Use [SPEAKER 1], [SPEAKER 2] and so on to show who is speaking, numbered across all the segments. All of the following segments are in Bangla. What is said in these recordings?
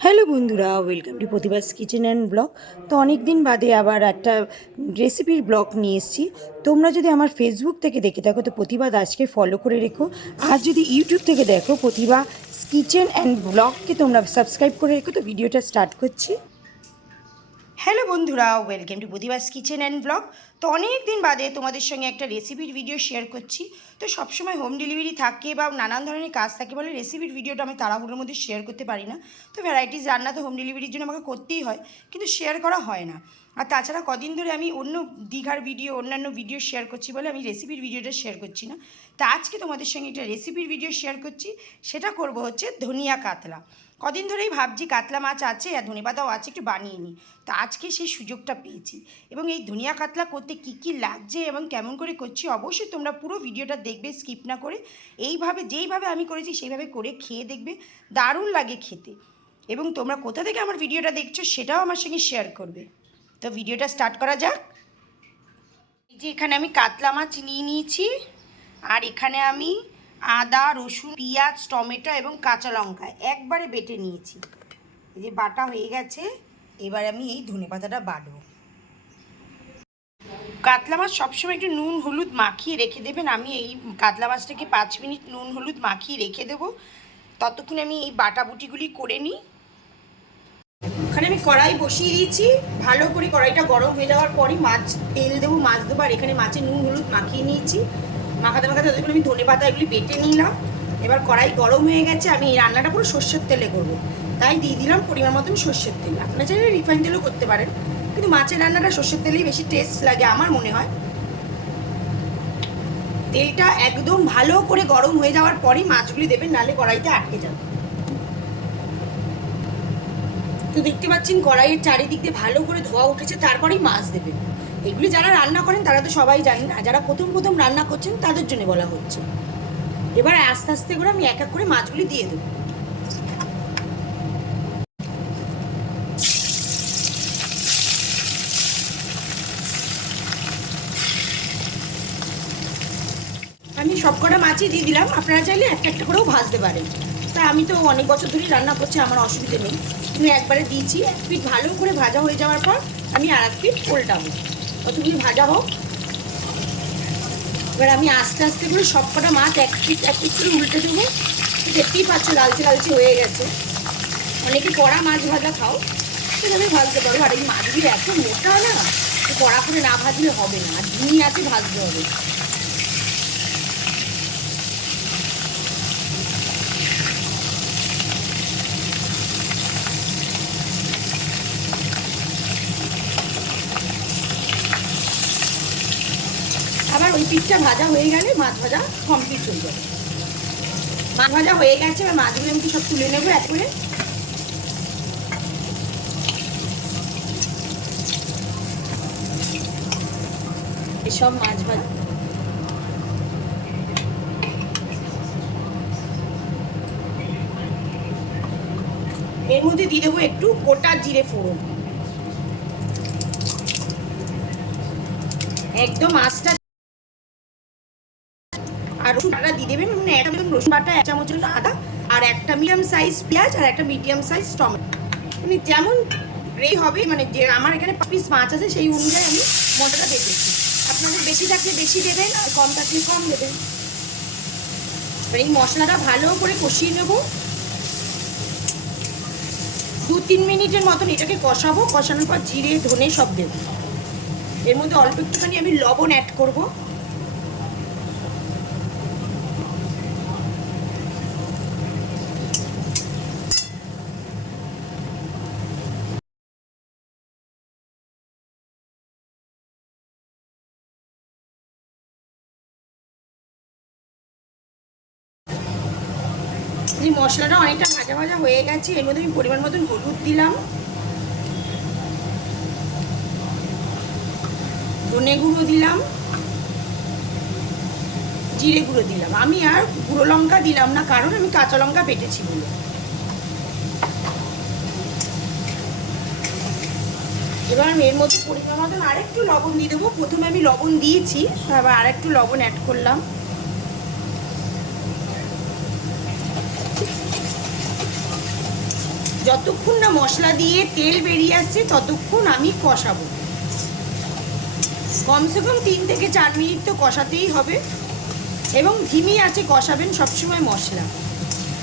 [SPEAKER 1] হ্যালো বন্ধুরা, welcome to Protibas kitchen and blog. তো অনেক দিন বাদে আবার একটা রেসিপির ব্লগ নিয়ে এসেছি। তোমরা যদি আমার ফেসবুক থেকে দেখে থাকো, তো প্রতিভা দাসকে ফলো করে রেখো। আর যদি ইউটিউব থেকে দেখো, প্রতিভা কিচেন অ্যান্ড ব্লগকে তোমরা সাবস্ক্রাইব করে রেখো। তো ভিডিওটা স্টার্ট করছি। হ্যালো বন্ধুরা, welcome to Protibas kitchen and blog. তো অনেক দিন বাদে তোমাদের সঙ্গে একটা রেসিপির ভিডিও শেয়ার করছি। তো সবসময় হোম ডেলিভারি থাকে বা নানান ধরনের কাজ থাকে বলে রেসিপির ভিডিওটা আমি তাড়াহুড়োর মধ্যে শেয়ার করতে পারি না। তো ভ্যারাইটিস রান্না তো হোম ডেলিভারির জন্য আমাকে করতেই হয়, কিন্তু শেয়ার করা হয় না। আর তাছাড়া কদিন ধরে আমি অন্য দীঘার ভিডিও অন্যান্য ভিডিও শেয়ার করছি বলে আমি রেসিপির ভিডিওটা শেয়ার করছি না। তা আজকে তোমাদের সঙ্গে একটা রেসিপির ভিডিও শেয়ার করছি, সেটা করব হচ্ছে ধনিয়া কাতলা। কদিন ধরেই ভাবছি কাতলা মাছ আছে আর ধনে পাতাও আছে, একটু বানিয়ে নিই। তো আজকে সেই সুযোগটা পেয়েছি। এবং এই ধনিয়া কাতলা কী কী লাগছে এবং কেমন করে করছি, অবশ্যই তোমরা পুরো ভিডিওটা দেখবে স্কিপ না করে এইভাবে, যেইভাবে আমি করেছি সেইভাবে করে খেয়ে দেখবে, দারুণ লাগে খেতে। এবং তোমরা কোথা থেকে আমার ভিডিওটা দেখছ সেটাও আমার সঙ্গে শেয়ার করবে। তো ভিডিওটা স্টার্ট করা যাক। যে এখানে আমি কাতলা মাছ নিয়ে নিয়েছি, আর এখানে আমি আদা, রসুন, পেঁয়াজ, টমেটো এবং কাঁচা লঙ্কা একবারে বেটে নিয়েছি। এই যে বাটা হয়ে গেছে, এবার আমি এই ধনে পাতাটা বাটবো। কাতলা মাছ সবসময় একটু নুন, হলুদ মাখিয়ে রেখে দেবেন। আমি এই কাতলা মাছটাকে পাঁচ মিনিট নুন, হলুদ মাখিয়ে রেখে দেবো। ততক্ষণ আমি এই বাটাবুটিগুলি করে নিই। ওখানে আমি কড়াই বসিয়ে দিয়েছি। ভালো করে কড়াইটা গরম হয়ে যাওয়ার পরই মাছ, তেল দেবো, মাছ দেবো, আর এখানে মাছের নুন, হলুদ মাখিয়ে নিয়েছি। মাখাতে মাখাতে ততক্ষণ আমি ধনে পাতা এগুলি বেটে নিলাম। এবার কড়াই গরম হয়ে গেছে, আমি এই রান্নাটা পুরো সর্ষের তেলে করব। তাই দিয়ে দিলাম পরিমাণ মতন সর্ষের তেল। আপনারা চাইলে রিফাইন তেলও করতে পারেন। কিন্তু মাছের রান্নাটা সর্ষের তেলেই বেশি টেস্ট লাগে আমার মনে হয়। তেলটা একদম ভালো করে গরম হয়ে যাওয়ার পরই মাছগুলি দেবেন নালে কড়াইতে আটকে যাবে। তো দেখতে পাচ্ছেন, কড়াইয়ের চারিদিক দিয়ে ভালো করে ধোয়া উঠেছে, তারপরেই মাছ দেবেন এগুলি যারা রান্না করেন, তারা তো সবাই জানেন আর যারা প্রথম প্রথম রান্না করছেন, তাদের জন্য বলা হচ্ছে। এবার আস্তে আস্তে করে আমি এক এক করে মাছগুলি দিয়ে দেবো আমি সবকটা মাছই দিয়ে দিলাম। আপনারা চাইলে একটা একটা করেও ভাজতে পারেন। তা আমি তো অনেক বছর ধরেই রান্না করছি, আমার অসুবিধে নেই। তুমি একবারে দিয়েছি, এক পিঠ ভালো করে ভাজা হয়ে যাওয়ার পর আমি আর এক পিঠ পোলটাবো কতগুলি ভাজা হোক। এবার আমি আস্তে আস্তে করে সবকটা মাছ এক পিঠ এক পিঠ করে উল্টে দেবো। দেখতেই পাচ্ছ লালচে লালচে হয়ে গেছে। অনেকে কড়া মাছ ভাজা খাও, সেভাবে ভাজতে পারো। আর এই মাছগুলো এত মোটা না কড়া করে না ভাজলে হবে না। আর ঝিমি আছে, ভাজতে হবে। পিঠটা ভাজা হয়ে গেলে মাছ ভাজা কমপ্লিট হয়ে যাবে। মাছ ভাজা হয়ে গেছে, এবার মাছগুলো আমি সব তুলে নেব এক করে। এসব মাছ ভাজা। এর মধ্যে দিয়ে দেবো একটু গোটা জিরে ফোড়ন। একদম মাছটা দিয়ে দেবেন মানে একটা মতন রসুন বাটা, এক চামচ আদা, আর একটা মিডিয়াম সাইজ পেঁয়াজ, আর একটা মিডিয়াম সাইজ টমেটো মানে যেমন রে হবে মানে যে আমার এখানে পিস মাছ আছে, সেই অনুযায়ী আমি মশলাটা বেঁচেছি আপনাদের বেশি থাকলে বেশি দেবেন, আর কম থাকলে কম দেবেন। এই মশলাটা ভালো করে কষিয়ে নেব। দু তিন মিনিটের মতন এটাকে কষাবো। কষানোর পর জিরে, ধনে সব দেবো। এর মধ্যে অল্প একটুখানি আমি লবণ অ্যাড করব। মশলাটা অনেকটা ভাজা ভাজা হয়ে গেছে। এর মধ্যে আমি পরিমাণ মতন হলুদ দিলাম। ধনে গুঁড়ো দিলাম। জিরে গুঁড়ো দিলাম। আমি আর গুঁড়ো লঙ্কা দিলাম না, কারণ আমি কাঁচা লঙ্কা বেটেছি বলে। এবার আমি এর মধ্যে পরিমাণ মতন আরেকটু লবণ দিয়ে দেবো। প্রথমে আমি লবণ দিয়েছি আবার আরেকটু লবণ অ্যাড করলাম। যতক্ষণ না মশলা দিয়ে তেল বেরিয়ে আসছে, ততক্ষণ আমি কষাবো। কমসে কম তিন থেকে চার মিনিট তো কষাতেই হবে। এবং ধিমি আছে, কষাবেন সবসময় মশলা।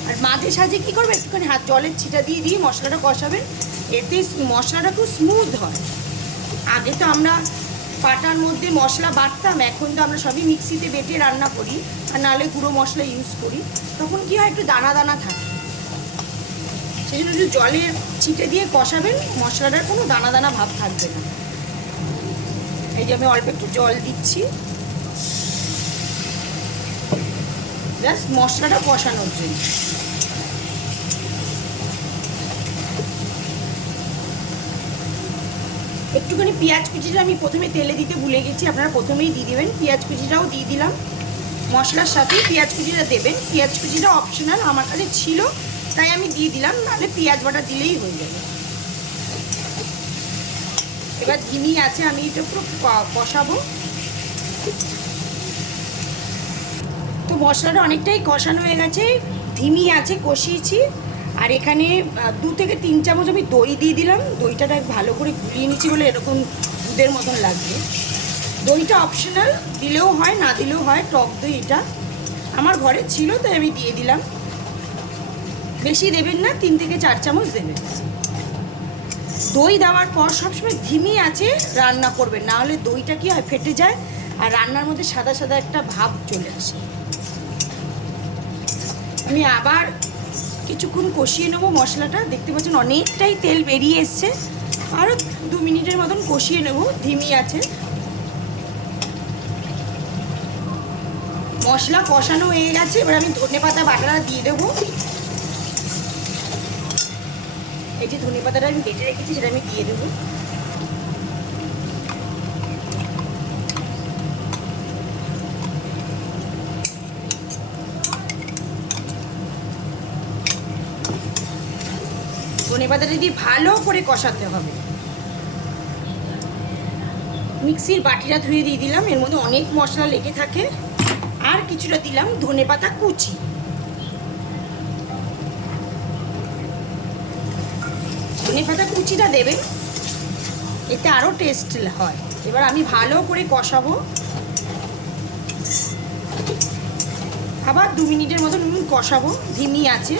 [SPEAKER 1] আর মাঝে সাঝে কী করবে একটুখানি হাত জলের ছিটা দিয়ে দিয়ে মশলাটা কষাবেন। এতে মশলাটা খুব স্মুথ হয়। আগে তো আমরা পাটার মধ্যে মশলা বাটতাম, এখন তো আমরা সবই মিক্সিতে বেটে রান্না করি। আর নাহলে গুঁড়ো মশলা ইউজ করি। তখন কি হয়, একটু দানা দানা থাকে। সেই জন্য একটু জলের ছিটে দিয়ে কষাবেন, মশলাটার কোনো দানা দানা ভাব থাকবে না। এই যে আমি অল্প একটু জল দিচ্ছি। জাস্ট মশলাটা কষানোর জন্য। একটুখানি পেঁয়াজ কুচিটা আমি প্রথমে তেলে দিতে ভুলে গেছি, আপনারা প্রথমেই দিয়ে দেবেন। পেঁয়াজ কুচিটাও দিয়ে দিলাম। মশলার সাথেই পেঁয়াজ কুচিটা দেবেন। পেঁয়াজ কুচিটা অপশনাল আমার কাছে ছিল। তাই আমি দিয়ে দিলাম, নাহলে পেঁয়াজ বাটা দিলেই হয়ে যাবে। এবার ঘিমি আছে, আমি এটা পুরো কষাবো। তো মশলাটা অনেকটাই কষানো হয়ে গেছে ধিমি আছে, কষিয়েছি। আর এখানে দু থেকে তিন চামচ আমি দই দিয়ে দিলাম। দইটা ভালো করে গুলিয়ে নিচ্ছি বলে এরকম দুধের মতন লাগবে। দইটা অপশনাল দিলেও হয়, না দিলেও হয়, টক দই এটা। আমার ঘরে ছিল, তাই আমি দিয়ে দিলাম। বেশি দেবেন না, তিন থেকে চার চামচ দেবেন। দই দেওয়ার পর সবসময় ধিমি আছে, রান্না করবেন। না হলে দইটা কি হয়, ফেটে যায় আর রান্নার মধ্যে সাদা সাদা একটা ভাব চলে আসে। আমি আবার কিছুক্ষণ কষিয়ে নেব মশলাটা। দেখতে পাচ্ছেন অনেকটাই তেল বেরিয়ে এসছে। আরও দু মিনিটের মতন কষিয়ে নেব, ধিমি আছে। মশলা কষানো হয়ে গেছে, এবার আমি ধনে পাতা বাটাটা দিয়ে দেবো। এই যে ধনে পাতাটা আমি বেটে রেখেছি, সেটা আমি দিয়ে দেবো। ধনে পাতাটা দিয়ে ভালো করে কষাতে হবে। মিক্সির বাটিটা ধুয়ে দিয়ে দিলাম, এর মধ্যে অনেক মশলা লেগে থাকে। আর কিছুটা দিলাম ধনে পাতা কুচি। ধনে পাতা কুচিটা দেবেন এতে আরও টেস্ট হয়। এবার আমি ভালো করে কষাবো। আবার দু মিনিটের মতন কষাবো, ধিমি আছে।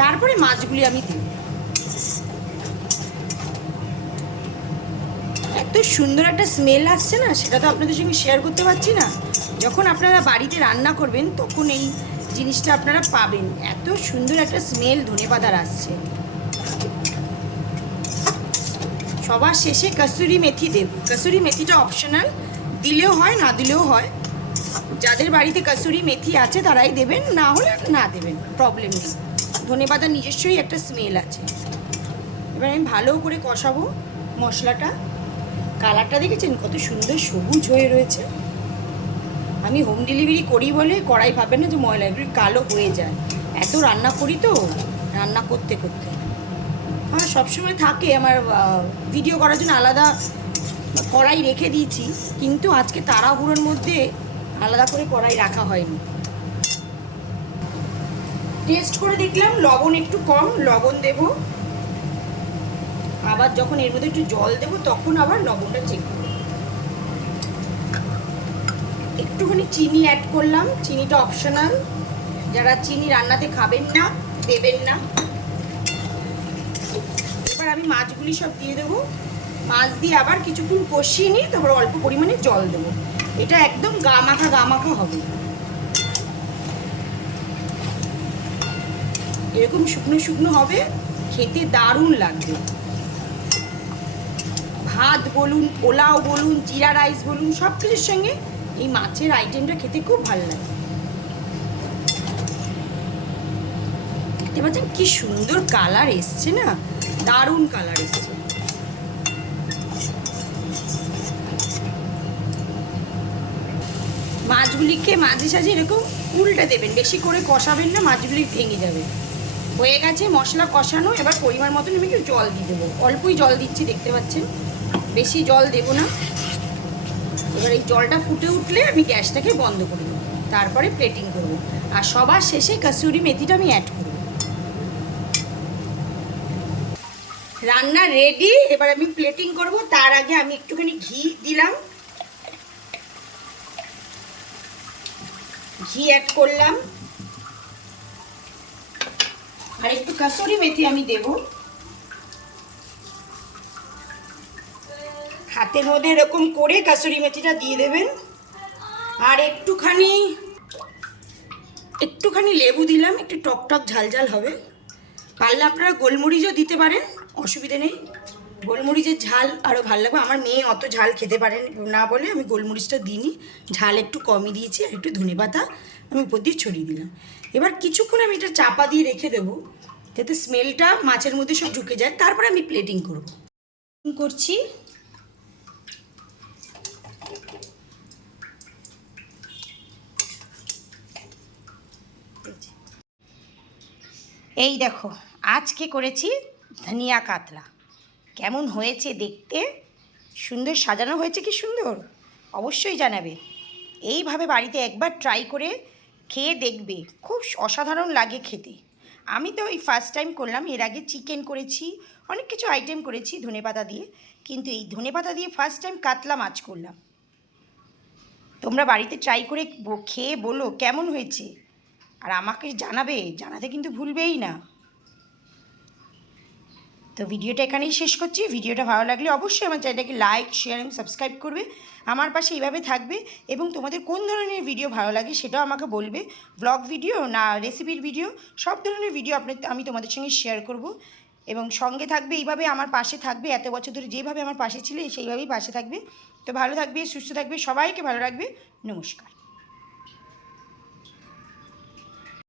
[SPEAKER 1] তারপরে মাছগুলি আমি দিই এত সুন্দর একটা স্মেল আসছে না, সেটা তো আপনাদের সঙ্গে শেয়ার করতে পারছি না। যখন আপনারা বাড়িতে রান্না করবেন, তখন এই জিনিসটা আপনারা পাবেন। এত সুন্দর একটা স্মেল ধনে পাতার আসছে। সবার শেষে কসুরি মেথি দেব। কসুরি মেথিটা অপশনাল দিলেও হয়, না দিলেও হয়। যাদের বাড়িতে কসুরি মেথি আছে, তারাই দেবেন, না হলে না দেবেন প্রবলেম নেই। ধনে পাতার নিজস্বই একটা স্মেল আছে। এবার আমি ভালো করে কষাবো মশলাটা। কালারটা দেখেছেন? কত সুন্দর সবুজ হয়ে রয়েছে। আমি হোম ডেলিভারি করি বলে কড়াই ভাবেন না যে ময়লা কালো হয়ে যায়। এত রান্না করি তো, রান্না করতে করতে। হ্যাঁ সবসময় থাকে, আমার ভিডিও করার জন্য আলাদা কড়াই রেখে দিয়েছি, কিন্তু আজকে তাড়াহুড়োর মধ্যে আলাদা করে কড়াই রাখা হয়নি। টেস্ট করে দেখলাম, লবণ একটু কম, লবণ দেব। আবার যখন এর মধ্যে একটু জল দেব, তখন আবার লবণটা চেক করব। একটুখানি চিনি অ্যাড করলাম, চিনিটা অপশনাল যারা চিনি রান্নাতে খাবেন না, দেবেন না। আমি মাছগুলি সব দিয়ে দেবো। মাছ দিয়ে আবার কিছুক্ষণ কষিয়ে নিয়ে তারপর অল্প পরিমাণে জল দেবো। এটা একদম গা মাখা গা মাখা হবে। এরকম শুকনো শুকনো হবে, খেতে দারুণ লাগবে। ভাত বলুন, পোলাও বলুন, জিরা রাইস বলুন, সব কিছুর সঙ্গে এই মাছের আইটেমটা খেতে খুব ভালো লাগে। দেখতে পাচ্ছেন কি সুন্দর কালার এসছে না? দারুণ কালার এসছে। মাছগুলিকে মাঝে সাঝে এরকম উল্টে দেবেন, বেশি করে কষাবেন না, মাছগুলি ভেঙে যাবে। হয়ে গেছে মশলা কষানো, এবার পরিমাণ মতন আমি একটু জল দিয়ে দেবো। অল্পই জল দিচ্ছি, দেখতে পাচ্ছেন? বেশি জল দেব না। এবার এই জলটা ফুটে উঠলে আমি গ্যাসটাকে বন্ধ করে দেবো। তারপরে প্লেটিং করব। আর সবার শেষে কাসুরি মেথিটা আমি অ্যাড করব। রান্না রেডি এবার আমি প্লেটিং করব, তার আগে আমি একটুখানি ঘি দিলাম। ঘি অ্যাড করলাম। আর একটু কাসুরি মেথি আমি দেব। হাতের মধ্যে এরকম করে কাসুরি মেথিটা দিয়ে দেবেন। আর একটুখানি একটুখানি লেবু দিলাম, একটু টক টক ঝাল ঝাল হবে। পারলে আপনারা গোলমরিচও দিতে পারেন, অসুবিধে নেই। গোলমরিচের ঝাল আরও ভালো লাগবে। আমার মেয়ে অত ঝাল খেতে পারেন না বলে আমি গোলমরিচটা দিইনি। ঝাল একটু কমই দিয়েছি আর একটু ধনে পাতা আমি উপর দিয়ে ছড়িয়ে দিলাম। এবার কিছুক্ষণ আমি এটা চাপা দিয়ে রেখে দেবো, যাতে স্মেলটা মাছের মধ্যে সব ঢুকে যায়। তারপরে আমি প্লেটিং করব। করছি। এই দেখো আজকে করেছি? ধনিয়া কাতলা। কেমন হয়েছে দেখতে? সুন্দর সাজানো হয়েছে কি সুন্দর? অবশ্যই জানাবে। এইভাবে বাড়িতে একবার ট্রাই করে খেয়ে দেখবে। খুব অসাধারণ লাগে খেতে। আমি তো এই ফার্স্ট টাইম করলাম, এর আগে চিকেন করেছি, অনেক কিছু আইটেম করেছি ধনেপাতা দিয়ে। কিন্তু এই ধনেপাতা দিয়ে ফার্স্ট টাইম কাতলা মাছ করলাম। তোমরা বাড়িতে ট্রাই করে খেয়ে বলো কেমন হয়েছে? আর আমাকে জানাবে, জানাতে কিন্তু ভুলবেই না। তো ভিডিওটা এখানেই শেষ করছি। ভিডিওটা ভালো লাগলে অবশ্যই আমার চ্যানেলটাকে লাইক, শেয়ার এবং সাবস্ক্রাইব করবে। আমার পাশে এইভাবে থাকবে এবং তোমাদের কোন ধরনের ভিডিও ভালো লাগে সেটাও আমাকে বলবে। ব্লগ ভিডিও না রেসিপির ভিডিও, সব ধরনের ভিডিও আপনি, আমি তোমাদের সঙ্গে শেয়ার করব। এবং সঙ্গে থাকবে, এইভাবে আমার পাশে থাকবে, এত বছর ধরে যেভাবে আমার পাশে ছিলে সেইভাবেই পাশে থাকবে। তো ভালো থাকবে, সুস্থ থাকবে, সবাইকে ভালো রাখবে, নমস্কার।